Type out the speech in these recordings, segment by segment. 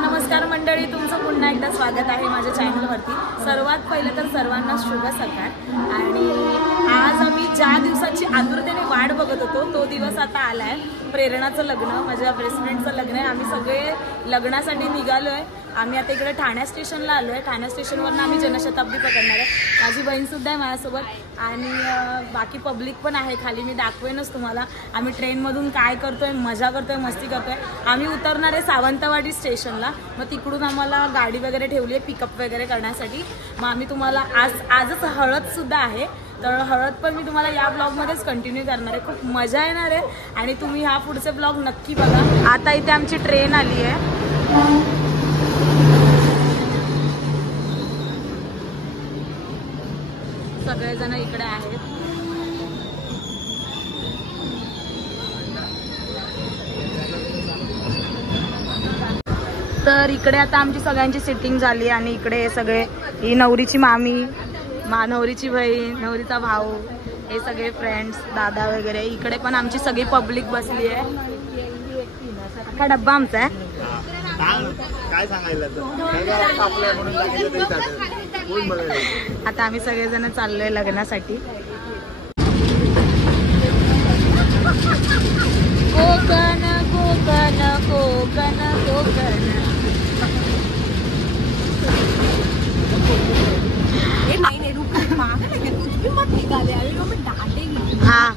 नमस्कार मंडळी, तुमचं पुन्हा एकदा स्वागत आहे माझ्या चॅनलवरती। सर्वात पहिले तर सर्वांना शुभ सकाळ। आणि आज आम्ही ज्या दिवसाची आतुरतेने वाट बघत होतो तो दिवस आता आलाय। प्रेरणाचं लग्न, माझ्या बेस्ट फ्रेंडचं लग्न आहे। आम्ही सगळे लग्नासाठी निघालोय। आम्ही आता इकडे ठाणे स्टेशनला आलोय। ठाणे स्टेशनवरून आम्ही जनशताब्दी पकडणार आहे। माझी बहीण सुद्धा आहे माझ्यासोबत आणि बाकी पब्लिक पण आहे खाली, मी दाखवेनच तुम्हाला। आम्ही ट्रेनमधून काय करतोय, मजा करतोय, मस्ती करतोय। आम्ही उतरणार आहे सावंतवाडी स्टेशनला, मग तिकडून आम्हाला गाडी वगैरे ठेवली आहे पिकअप वगैरे करण्यासाठी। मग आम्ही तुम्हाला आजच हळद सुद्धा आहे, तर हळद पण मी तुम्हाला या ब्लॉगमध्येच कंटिन्यू करणार आहे। खूप मजा येणार आहे आणि तुम्ही ह्या पुढचे ब्लॉग नक्की बघा। आता इथे आमची ट्रेन आली आहे। सगळेजण इकडे आहेत। तर इकडे आता आमची सगळ्यांची सिटिंग झाली आणि इकडे सगळे, ही नवरीची मामी, नवरीची बहीण, नवरीचा भाऊ, हे सगळे फ्रेंड्स, दादा वगैरे। इकडे पण आमची सगळी पब्लिक बसली आहे। हा डब्बा आमचा आहे। काय सांगायला आता आम्ही सगळेजण चाललोय लग्नासाठी। कोकण कोकण कोकण कोकण। हाँ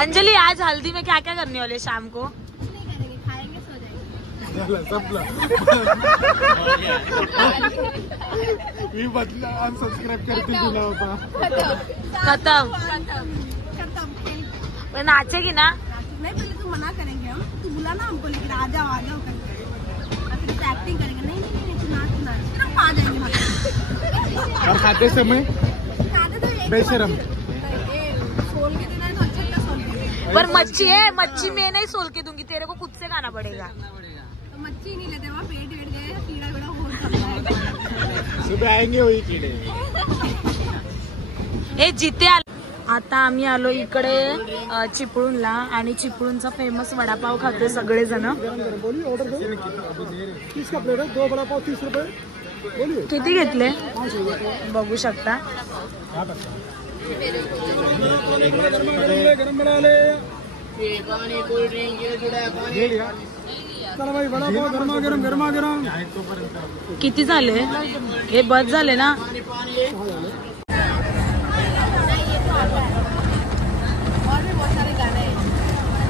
अंजलि, आज हल्दी में क्या क्या करने वाले शाम को? मी बदला अनसबस्क्राइब करती दिला होता। खत्म। पर नाचेगी ना? नहीं, पहले तो मना करेंगे हम, तू बुला ना हमको, लेकिन आ जाओ करके फिर एक्टिंग करेंगे। नहीं नहीं नहीं, तू नाच फिर हम आ जाएंगे। और खाते समय बेशरम सोल के देना है तो अच्छा सोल के। पर मच्छी है, मच्छी मैं नहीं सोल के दूंगी, तेरे को खुद से खाना पड़ेगा। तो मच्छी नहीं लेते, वहाँ पेट वेट गए, कीड़ा वीड़ा हो सकता है। सुबह आएंगे वही कीड़े। हे जिथे आता आम्ही आलो इकडे चिपळूणला आणि चिपळूणचा फेमस वडापाव खातोय सगळेजण। किती घेतले बघू शकता। किती झाले हे? बस झाले ना? और भी बहुत सारे गाने हैं,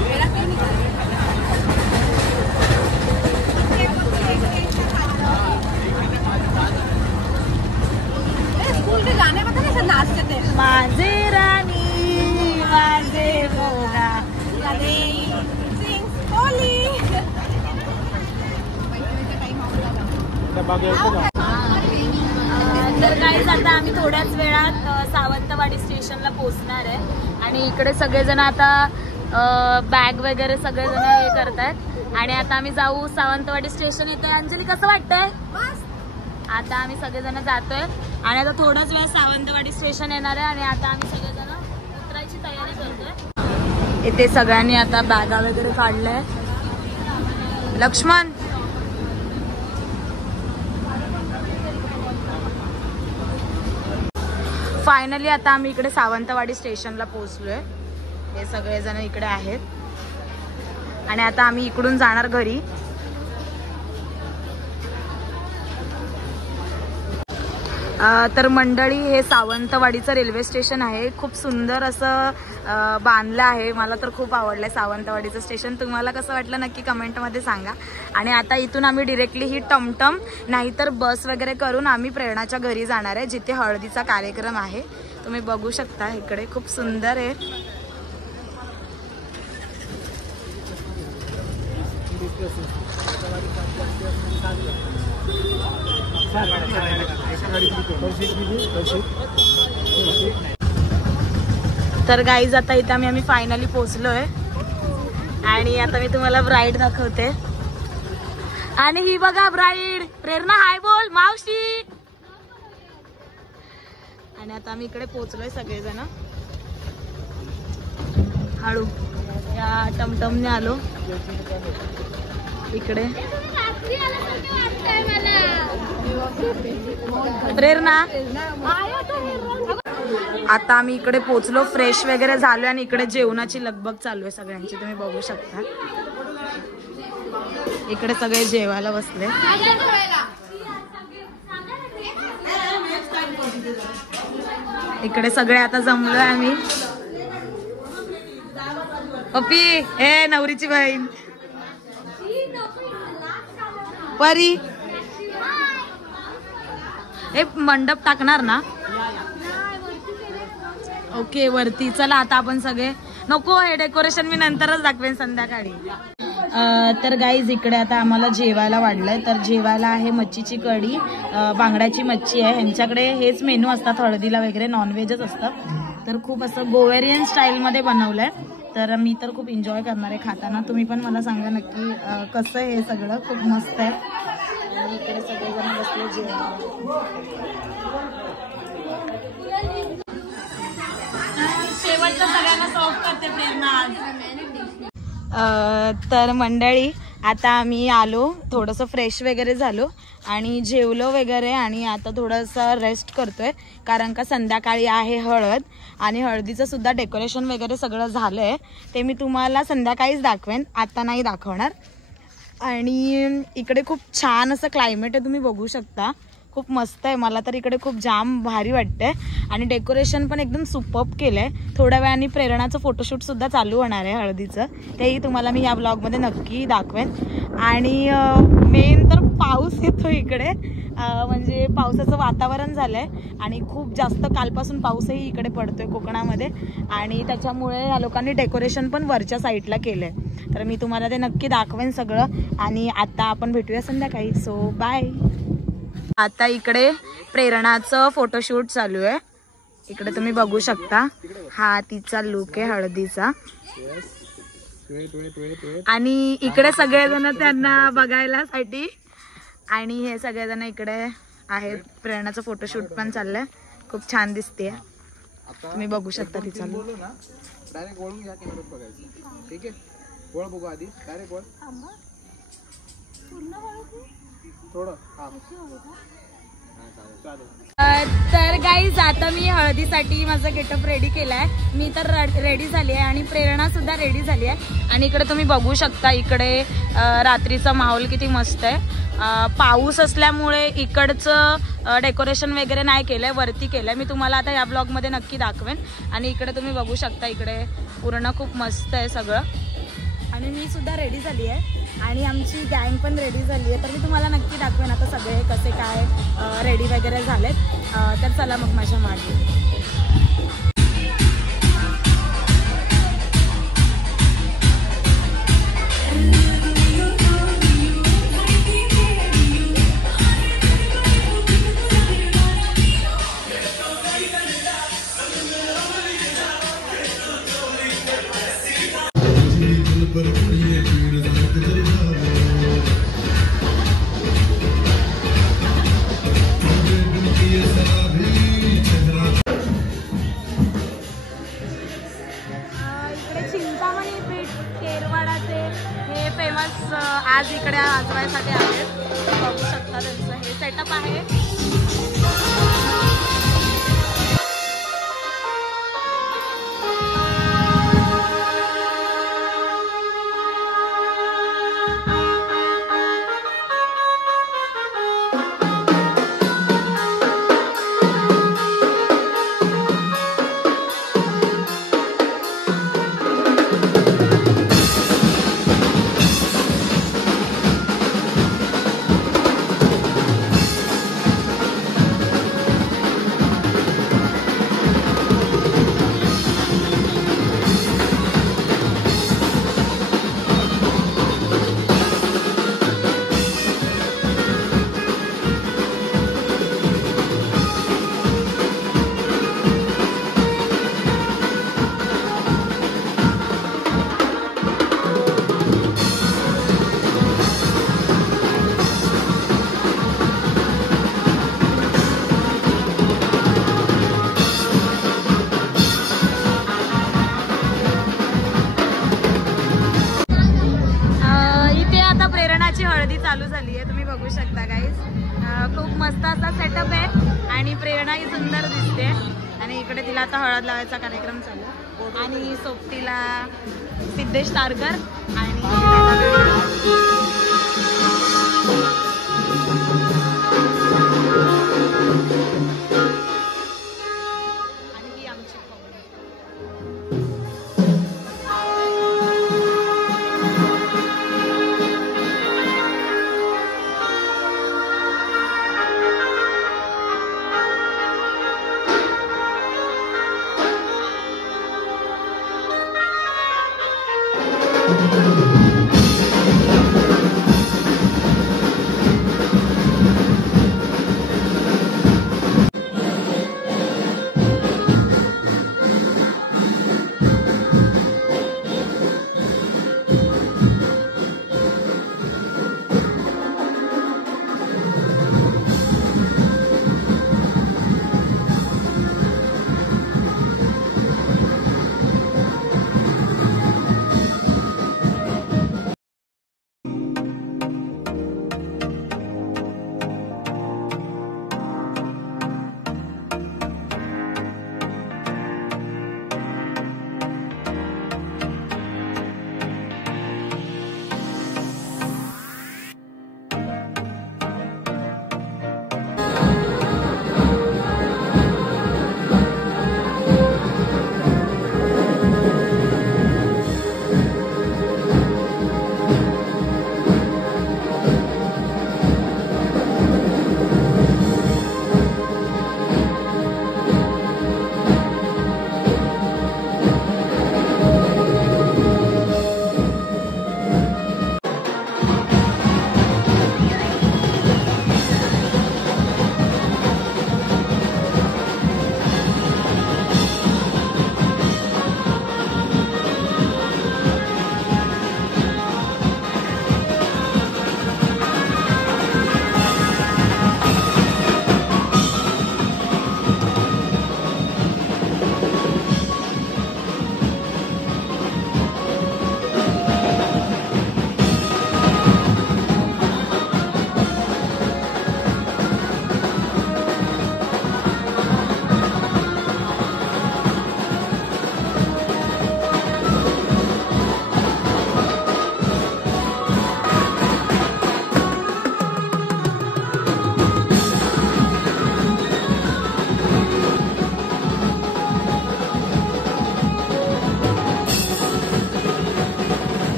मेरा क्यों नहीं करेंगे? स्कूल के गाने पता नहीं, सब नाचते थे। माझे राणी माझे मोगा गाने सिंग होली। तर गाईज आता आम्ही थोड्याच वेळात सावंतवाडी स्टेशनला पोहोचणार आहे आणि इकडे सगळेजण आता बॅग वगैरे सगळेजण हे करतायत आणि आता आम्ही जाऊ सावंतवाडी स्टेशन येते। अंजली कसं वाटतंय? आता आम्ही सगळेजण जातोय आणि आता थोडाच वेळ सावंतवाडी स्टेशन येणार आहे आणि आता आम्ही सगळेजण उतरायची तयारी करतोय। इथे सगळ्यांनी आता बॅगा वगैरे काढलाय। लक्ष्मण फायनली आता आम्ही इकडे सावंतवाडी स्टेशनला पोहोचलोय। हे सगळेजण इकडे आहेत आणि आता आम्ही इकडून जाणार घरी। तर मंडळी, हे सावंतवाडीचं रेल्वे स्टेशन आहे। खूप सुंदर असं बांधलं आहे। मला तर खूप आवडलंय सावंतवाडीचं स्टेशन। तुम्हाला कसं वाटलं नक्की कमेंटमध्ये सांगा। आणि आता इथून आम्ही डिरेक्टली ही टमटम नाहीतर बस वगैरे करून आम्ही प्रेरणाच्या घरी जाणार आहे, जिथे हळदीचा कार्यक्रम आहे। तुम्ही बघू शकता इकडे खूप सुंदर आहे। तर गाईज आता इथे आम्ही फायनली पोहोचलोय आणि आता मी तुम्हाला ब्राईड दाखवते। आणि ही बघा ब्राईड, प्रेरणा हाय बोल मावशी। आणि आता आम्ही इकडे पोहोचलोय सगळेजण। हळू या टमटमने आलो इकडे। प्रेरणा आता आम्ही इकडे पोचलो, फ्रेश वगैरे झालोय आणि इकडे जेवणाची लगबग चालू आहे सगळ्यांची, तुम्ही बघू शकता. इकडे सगळे जेवायला बसले. इकडे सगळे आता जमलोय आम्ही. पप्पी ए नवरीची बहीण परी हे मंडप टाकणार ना. ओके वरती. चला आता आपण सगळे, नको हे डेकोरेशन मी नंतरच दाखवेन संध्याकाळी. तर गाईज इकडे आता आम्हाला जेवायला वाढलंय. तर जेवायला आहे मच्छीची कढी, बांगड्याची मच्छी आहे. ह्यांच्याकडे हेच मेनू असतात हळदीला वगैरे, नॉनव्हेजच असतात. तर खूप असं गोवेरियन स्टाईलमध्ये बनवलंय. तर मी तर खूप एन्जॉय करणार आहे खाताना. तुम्ही पण मला सांगा नक्की कसं आहे हे सगळं. खूप मस्त आहे. आणि इकडे सगळेजण बसले जेवायला. शेवटचं सगळ्यांना सर्व करते प्रेरणा. तर मंडळी आता आम्ही आलो, थोडंसं फ्रेश वगैरे झालो आणि जेवलो वगैरे आणि आता थोडंसं रेस्ट करतोय, कारण का संध्याकाळी आहे हळद आणि हळदीचं सुद्धा डेकोरेशन वगैरे सगळं झालं आहे. ते मी तुम्हाला संध्याकाळीच दाखवेन, आता नाही दाखवणार. आणि इकडे खूप छान असं क्लायमेट आहे, तुम्ही बघू शकता. खूप मस्त आहे. मला तर इकडे खूप जाम भारी वाटतंय आणि डेकोरेशन पण एकदम सुपर्ब केलंय. थोड्या वेळाने प्रेरणाचं फोटोशूट सुद्धा चालू होणार आहे हळदीचं, तेही तुम्हाला मी या ब्लॉगमध्ये नक्की दाखवेन. आणि मेन तर पाऊस येतो इकडे, म्हणजे पावसाचं वातावरण झालंय आणि खूप जास्त कालपासून पाऊसही इकडे पडतोय कोकणामध्ये. आणि त्याच्यामुळे या लोकांनी डेकोरेशन पण वरच्या साईडला केलंय. तर मी तुम्हाला ते नक्की दाखवेन सगळं. आणि आता आपण भेटूया संध्याकाळी. So bye. आता इकडे प्रेरणाचं फोटोशूट चालू आहे. इकडे तुम्ही बघू शकता, हा तिचा लुक आहे हळदीचा. आणि इकडे सगळेजण त्यांना बघायला साठी, आणि हे सगळेजण इकडे आहेत. प्रेरणाचं फोटोशूट पण चाललंय, खूप छान दिसते. तुम्ही बघू शकता तिचा लुक. डायरेक्ट वळून घ्या, कॅमेऱ्यात बघायचं. ठीक आहे, वळ बघू आधी. डायरेक्ट वळ थोडं. तर गाईज आता मी हळदीसाठी माझा गेटअप रेडी केलाय. मी तर रेडी झाली आहे आणि प्रेरणा सुद्धा रेडी झाली आहे. आणि इकडे तुम्ही बघू शकता, इकडे रात्रीचा माहोल किती मस्त आहे. पाऊस असल्यामुळे इकडचं डेकोरेशन वगैरे नाही केलंय, वरती केलंय. मी तुम्हाला आता या ब्लॉगमध्ये नक्की दाखवेन. आणि इकडे तुम्ही बघू शकता, इकडे पूर्ण खूप मस्त आहे सगळं. आणि मी सुद्धा रेडी झाली आहे आणि आमची गँग पण रेडी झाली आहे. तर मी तुम्हाला नक्की दाखवेन आता सगळे कसे काय रेडी वगैरे झालेत. तर चला मग माझ्या मागे. आज इकडे वाजवायसाठी आहेत, बघू शकता त्यांचं हे सेटअप आहे. बघू शकता गाईज. खूप मस्त असा सेटअप आहे आणि प्रेरणाही सुंदर दिसते. आणि इकडे तिला आता हळद लावायचा कार्यक्रम चालू आणि सोबतीला सिद्धेश तारकर आणि ही आमची Thank you.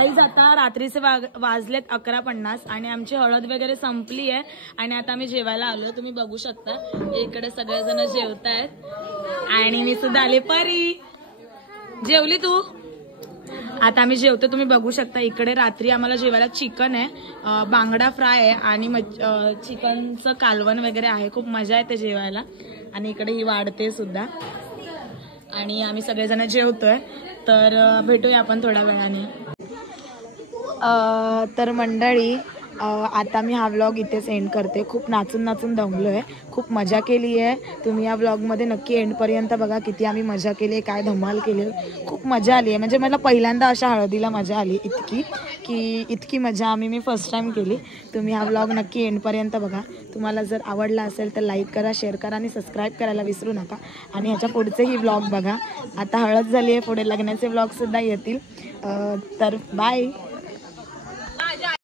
गाईज आता रात्रीचे वाजलेत 11:50 आणि आमची हळद वगैरे संपली आहे आणि आता आम्ही जेवायला आलो. तुम्ही बघू शकता इकडे सगळेजण जेवतायत आणि मी सुद्धा आले. परी जेवली तू? आता आम्ही जेवतो. तुम्ही बघू शकता इकडे रात्री आम्हाला जेवायला चिकन आहे, बांगडा फ्राय आहे आणि चिकनचं कालवण वगैरे आहे. खूप मजा येते जेवायला आणि इकडे ही वाढते सुद्धा आणि आम्ही सगळेजण जेवतोय. तर भेटूया आपण थोड्या वेळाने. तर मंडळी आता मी हा व्लॉग इथेच एंड करते. खूप नाचून दमलोय, खूप मजा केली आहे. तुम्ही या व्लॉगमध्ये नक्की एंडपर्यंत बघा किती आम्ही मजा केली आहे, काय धमाल केली आहे. खूप मजा आली आहे. म्हणजे मला पहिल्यांदा अशा हळदीला मजा आली इतकी मजा मी फर्स्ट टाइम केली. तुम्ही हा व्लॉग नक्की एंडपर्यंत बघा. तुम्हाला जर आवडला असेल तर लाईक करा, शेअर करा आणि सबस्क्राईब करायला विसरू नका. आणि ह्याच्या पुढचेही व्लॉग बघा. आता हळद झाली आहे, पुढे लग्नाचे व्लॉगसुद्धा येतील. तर बाय.